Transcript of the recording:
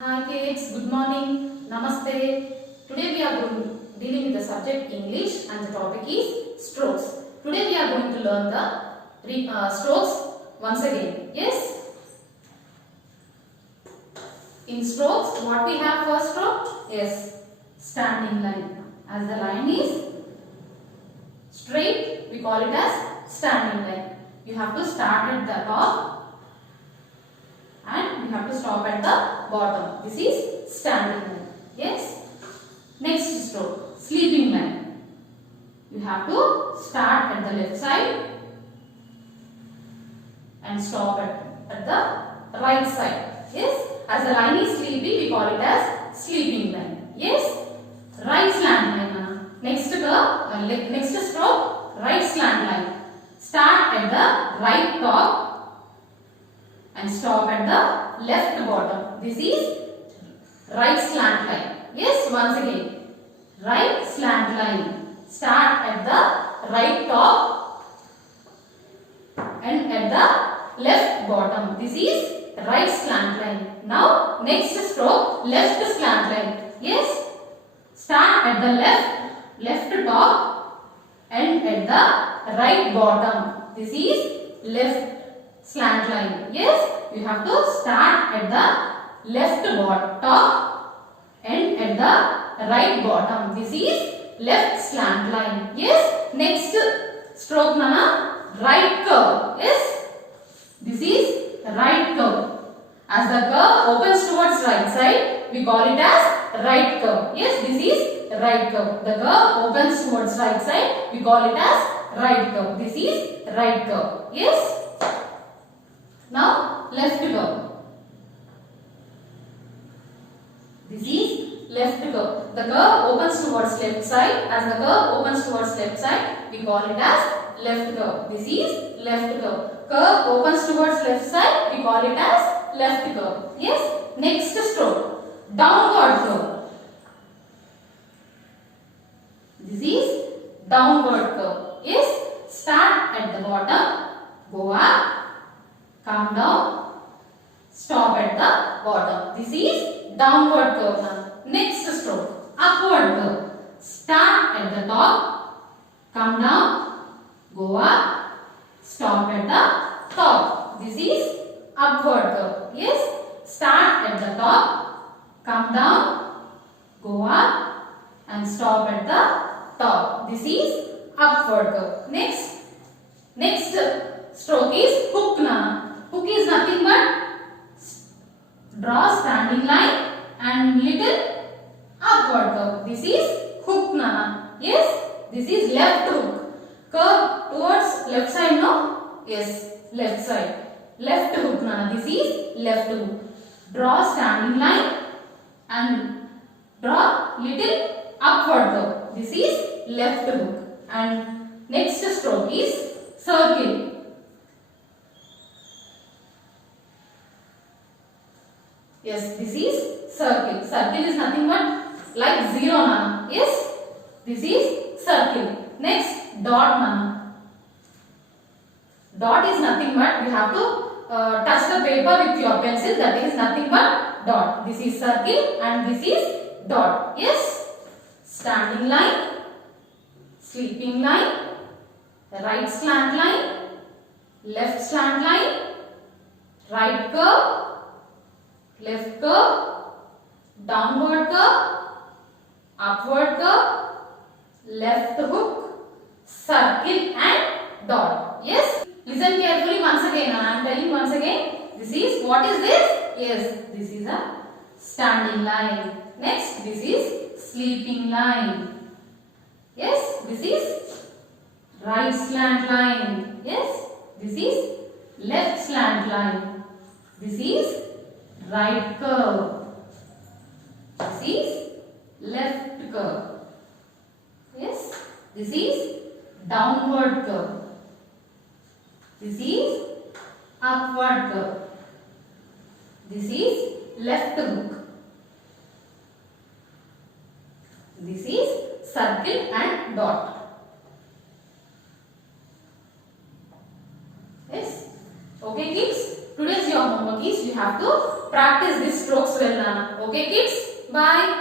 Hi kids, good morning, namaste. Today we are dealing with the subject English and the topic is strokes. Today we are going to learn the strokes once again. Yes? In strokes, what we have first stroke? Yes, standing line. As the line is straight, we call it as standing line. You have to start at the top and we have to stop at the bottom. This is standing line. Yes. Next stroke, sleeping line. You have to start at the left side and stop at the right side. Yes. As the line is sleepy, we call it as sleeping line. Yes. Right slant line. Next stroke, right slant line. Start at the right top and stop at the left bottom. This is right slant line. Yes, once again. Right slant line. Start at the right top and at the left bottom. This is right slant line. Now, next stroke, left slant line. Yes. Start at the left top and at the right bottom. This is left slant line. Yes, you have to start at the left top and at the right bottom. This is left slant line. Yes, next stroke nana, right curve. Yes, this is right curve. As the curve opens towards right side, we call it as right curve. Yes, this is right curve. The curve opens towards right side, we call it as right curve. This is right curve. Yes. Now, left curve. This is left curve. The curve opens towards left side. As the curve opens towards left side, we call it as left curve. This is left curve. Curve opens towards left side, we call it as left curve. Yes. Next stroke, downward curve. This is downward curve. Yes. Start at the bottom, go up, come down, stop at the bottom. This is downward curve now. Next stroke, upward curve. Start at the top, come down, go up, stop at the top. This is upward curve. Yes. Start at the top, come down, go up and stop at the top. This is upward curve. Next stroke is hook nana. Hook is nothing but draw standing line and little upward curve. This is hook nana. Yes, this is left hook. Curve towards left side no? Yes, left side. Left hook nana. This is left hook. Draw standing line and draw little upward curve. This is left hook. And next stroke is circle. Yes, this is circle. Circle is nothing but like zero nana. Yes, this is circle. Next, dot nana. Dot is nothing but you have to touch the paper with your pencil. That is nothing but dot. This is circle and this is dot. Yes, standing line, sleeping line, right slant line, left slant line, right curve, left curve, downward curve, upward curve, left hook, circle and dot. Yes. Listen carefully once again. I am telling once again. This is, what is this? Yes, this is a standing line. Next, this is sleeping line. Yes, this is right slant line. Yes, this is left slant line. This is right curve. This is left curve. Yes, this is downward curve. This is upward curve. This is left hook. This is circle and dot. Yes. Okay kids, today's your homework work is you have to practice these strokes well. Okay kids, bye.